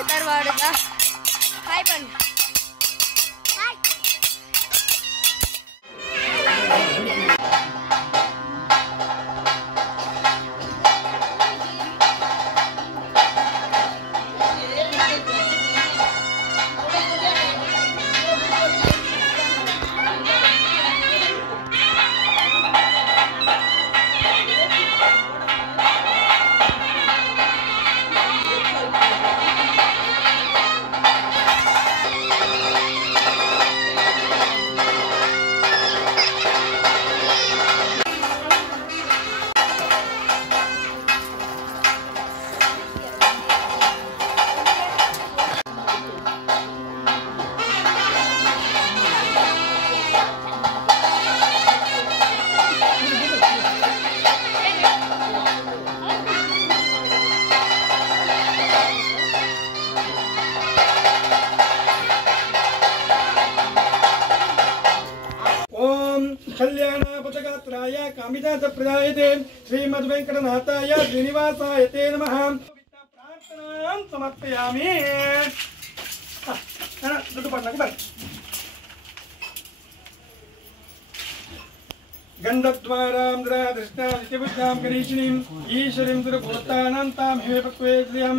Sorake ತರವಾಡದ hi ಬನ್ನಿ. कल्याणापतगात्राय कामितार्थप्रदायते श्रीमद्वेंकटनाथाय श्रीनिवासाय ते नमः. प्रार्थनां समर्पयामि. गन्धद्वारां दृष्टां गणेशिनीं ईश्वरीं दुर्भूतानां तां हे पक्वेद्रियं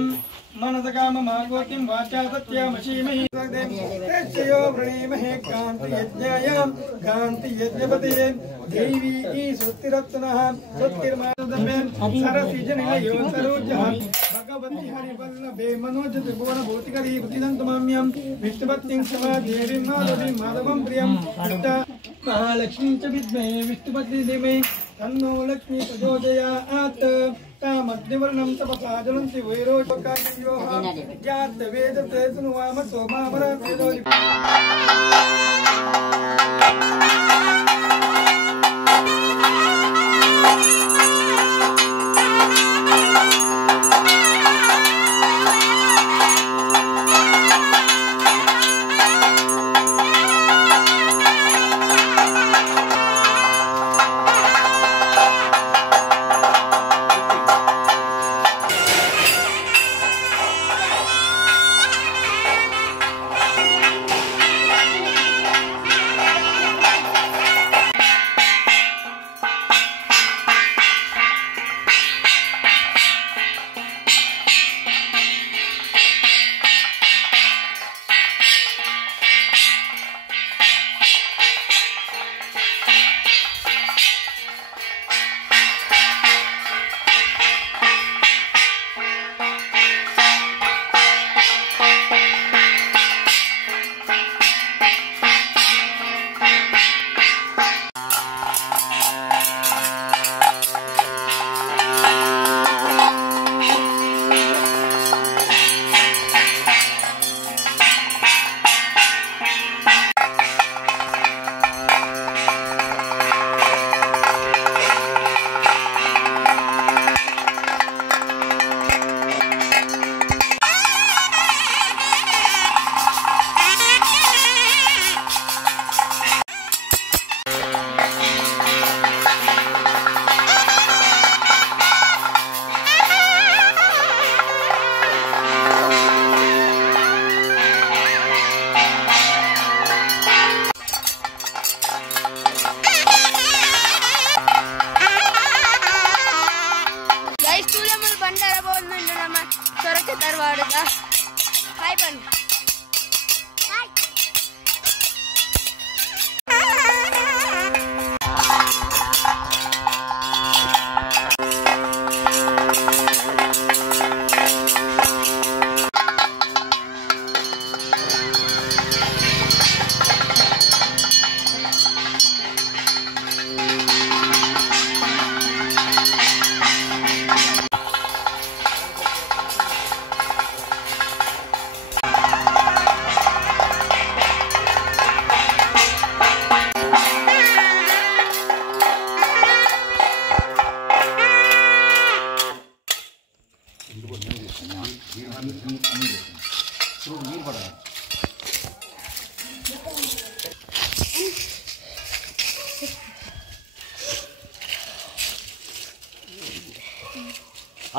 मनसकाममागोतिं वाचा सत्यामशीमहि तस्यो वृणीमहे कान्तियज्ञाय कान्तियज्ञपतये देवी ईश्वतिरत्नः सत्किर्मादमे सरसिजनिलयो सरोजः भगवती हरिवल्लभे मनोजत्रिभुवनभूतिकरी प्रतिदन्तमाम्यं विष्णुपत्नीं समादेवीं माधवीं माधवं प्रियं महालक्ष्मीं च विद्महे विष्णुपत्नी धीमहि तन्नो लक्ष्मी प्रचोदयात्. तामग्निवर्णं तपसा ज्वलन्ति वैरोचकार्योः ज्ञातवेदते सुनुवाम सोमावरात्रिरो. ಸೊರಕೆ ತರವಾಡದ ಹಾಯ್ ಬನ್ನಿ.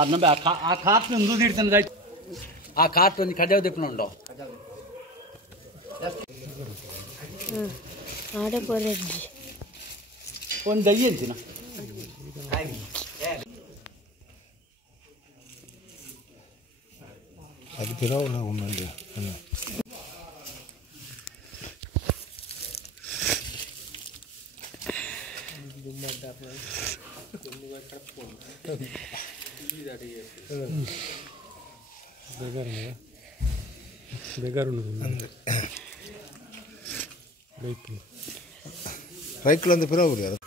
आ खात दूध इಡ್ತಾನೆ ಆ ಕಾಟ್ ಒಂದು ಕಜಾವ್ ದಿಪ್ಪುನುಂಡೋ ಆಡೆ ಪೊರೆ ಒಂದು ದಯ್ಯ ಅಂತಿನ అది పిలవలా ఉందండి రైకులు అంత పిలవరు కదా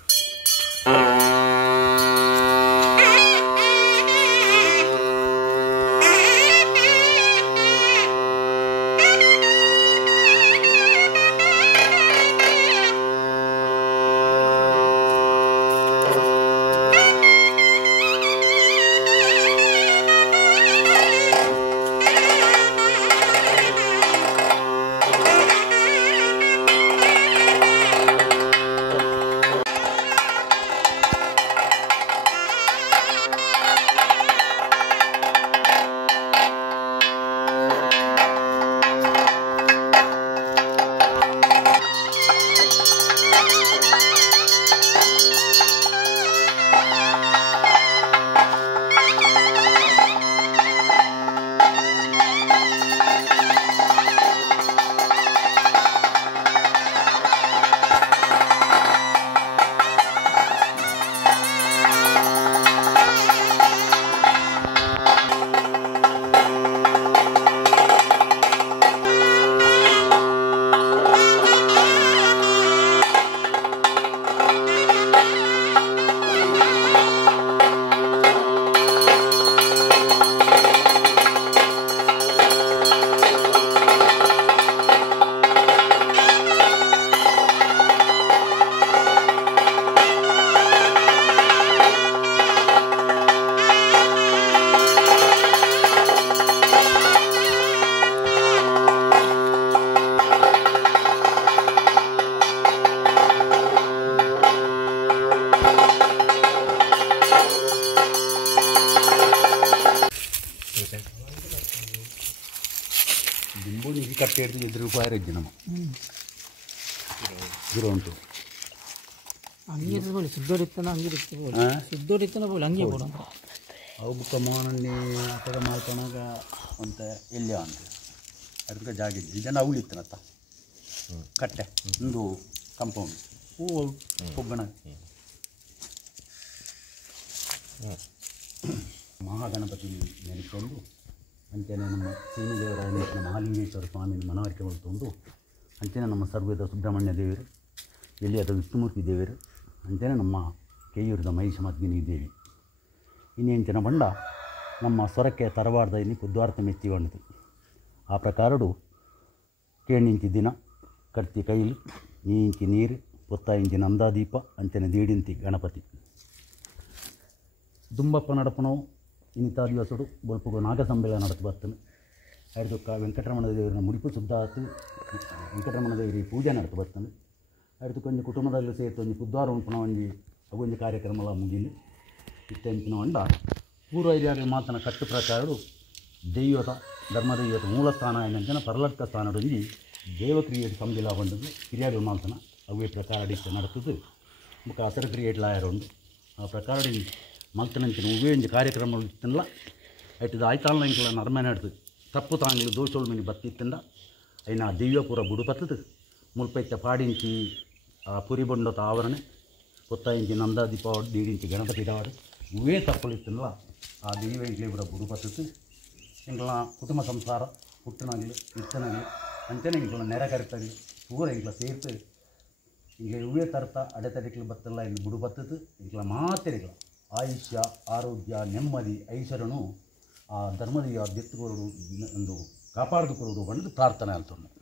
ಕಟ್ಟೆಡ್ದು ₹2 ರಜ್ಜು ನಮ್ಮ ದೂರ ಉಂಟು ಹಂಗೆ ಬೋಳಿ ಸುದ್ದೋಡಿತ್ತನ ಹಂಗೆ ಬೋಳಿ ಸುದ್ದೋಡಿತ್ತನ ಬೋಳಿ ಹಂಗೆ ಬೋಡ ಅವು ಬುಕ್ಕ ಮೋಹನನ್ನೇ ಆಟದ ಮಾಡ್ಕೊಳಾಗ ಅಂತ ಎಲ್ಲಿಯ ಅಂತ ಅದಕ್ಕೆ ಜಾಗ ಇದ್ದು ಇದನ್ನು ಅವಳಿತ್ತನತ್ತ ಕಟ್ಟೆ ಒಂದು ಕಂಪೌಂಡ್ ಹೂವು ಒಬ್ಬಣ ಮಹಾಗಣಪತಿ ನೆನೆಕೊಂಡು ಅಂಚೆನೆ ನಮ್ಮ ಸೀಮೆದೇವರಾಯ ಮಹಾಲಿಂಗೇಶ್ವರ ಸ್ವಾಮಿನ ಮನವರಿಕೆ ಹೊರತುಕೊಂಡು ಅಂಚೆನೆ ನಮ್ಮ ಸರ್ವೇದ ಸುಬ್ರಹ್ಮಣ್ಯ ದೇವರು ಎಲ್ಲಿಯಾದ ವಿಷ್ಣುಮೂರ್ತಿ ದೇವರು ಅಂಚೆನೆ ನಮ್ಮ ಕೆಯ್ಯೂರದ ಮಹಿಷಮದ್ಗಿನಿ ದೇವಿ ಇನ್ನೆಂಚಿನ ಬಂಡ ನಮ್ಮ ಸ್ವರಕ್ಕೆ ತರವಾರ್ದ ಇನ್ನು ಕುದ್ವಾರ್ತೆ ಮೆಚ್ಚಿಕೊಂಡಿತು ಆ ಪ್ರಕಾರಡು ಕೇಣಿಂಚಿ ದಿನ ಕರ್ತಿ ಕೈಲು ನೀ ಇಂಚಿ ನೀರು ಪೊತ್ತ ಇಂಚಿ ನಂದಾದೀಪ ಅಂಚನೆ ದೀಡಿಂತಿ ಗಣಪತಿ ದುಂಬಪ್ಪ ನಡಪನವು ಇನ್ನಿತ ದಿವಸಡು ಬೊಲ್ಪು ನಾಗ ಸಮ್ಮೇಳನ ನಡೆದು ಬರ್ತಾನೆ ಆಯ್ತು ವೆಂಕಟರಮಣ ದೇವರನ್ನ ಮುಡಿಪು ಶುದ್ಧ ಆಯ್ತು ವೆಂಕಟರಮಣ ದೇವರಿಗೆ ಪೂಜೆ ನಡೆದು ಬರ್ತಾನೆ ಆಯ್ತು ಕೊಂಚ ಕುಟುಂಬದಲ್ಲಿ ಸೇರ್ತು ಒಂಜಿ ಬುದ್ಧವಾರ ಉಂಪುನ ಒಂಜಿ ಅವೊಂಜಿ ಕಾರ್ಯಕ್ರಮ ಮುಗಿಲು ಇತ್ತೆಂಚಿನ ಹೊಂಡ ಪೂರ್ವ ಹಿರಿಯರ ಮಾತನ ಕಟ್ಟು ಪ್ರಕಾರಡು ದೈವದ ಧರ್ಮದೈವದ ಮೂಲ ಸ್ಥಾನ ಏನಂತನ ಪರಲಟ್ಕ ಸ್ಥಾನದೊಂಜಿ ದೇವಕ್ರಿಯೆಡ್ ಸಂಬಿಲ ಬಂದದ್ದು ಹಿರಿಯರ ಮಾತನ ಅವೇ ಪ್ರಕಾರ ಅಡಿಷ್ಟ ನಡೆತದ್ದು ಮುಖ ಹಸರು ಕ್ರಿಯೇಟ್ ಲಾಯರ್ ಉಂಟು ಆ ಪ್ರಕಾರ ಮಲ್ತನಂಚಿನ ಉವೇಂಜಿ ಕಾರ್ಯಕ್ರಮ ಇತ್ತಲ್ಲ ಆಯ್ತದ ಆಯ್ತಾಳ ಇಂಕಲ ನರ್ಮ ನಡೆದು ತಪ್ಪು ತಾಂಗ್ಲು ದೋಷೋಳು ಮೀನು ಬತ್ತಿತ್ತಂದ ಐನ ದಿವ್ಯಪುರ ಬುಡು ಬತ್ತದು ಮುಲ್ಪೈತ ಪಾಡಿಂಚಿ ಪುರಿ ಬೊಂಡತ ಆವರಣೆ ಪೊತ್ತ ಇಂಚಿ ನಂದಾದೀಪ ದೀಡಿಂಚಿ ಗಣಪತಿ ದಾಡು ಇವೇ ತಪ್ಪಲಿತ್ತಲ್ಲ ಆ ದಿವ್ಯ ಇಂಕ್ಲೆ ಪುರ ಬುಡು ಬತ್ತದು ಇಂಕಲ ಕುಟುಂಬ ಸಂಸಾರ ಹುಟ್ಟಿನಾಗಲಿ ಇಷ್ಟನಾಗಲಿ ಅಂಚನೆ ಇಂಕಲ ನೆರೆ ಕರೆತಾಗಲಿ ಪೂರ ಇಂಕಲ ಸೇರ್ತು ಇಂಗೆ ಇವೇ ತರ್ತ ಅಡೆತಡೆಗಳು ಬತ್ತಲ್ಲ ಇನ್ನು ಬುಡು ಬತ್ತದು ಇಂಕಲ ಮಾತೆರಿಗಳ ಆಯುಷ್ಯ ಆರೋಗ್ಯ ನೆಮ್ಮದಿ ಐಶ್ವರ್ಯನು ಆ ಧರ್ಮದ ದೆತ್ತುಗಳು ಒಂದು ಕಾಪಾಡಿದುಕೊಳ್ಳುವುದು ಬಂದು ಪ್ರಾರ್ಥನೆ ಅಂತಂದು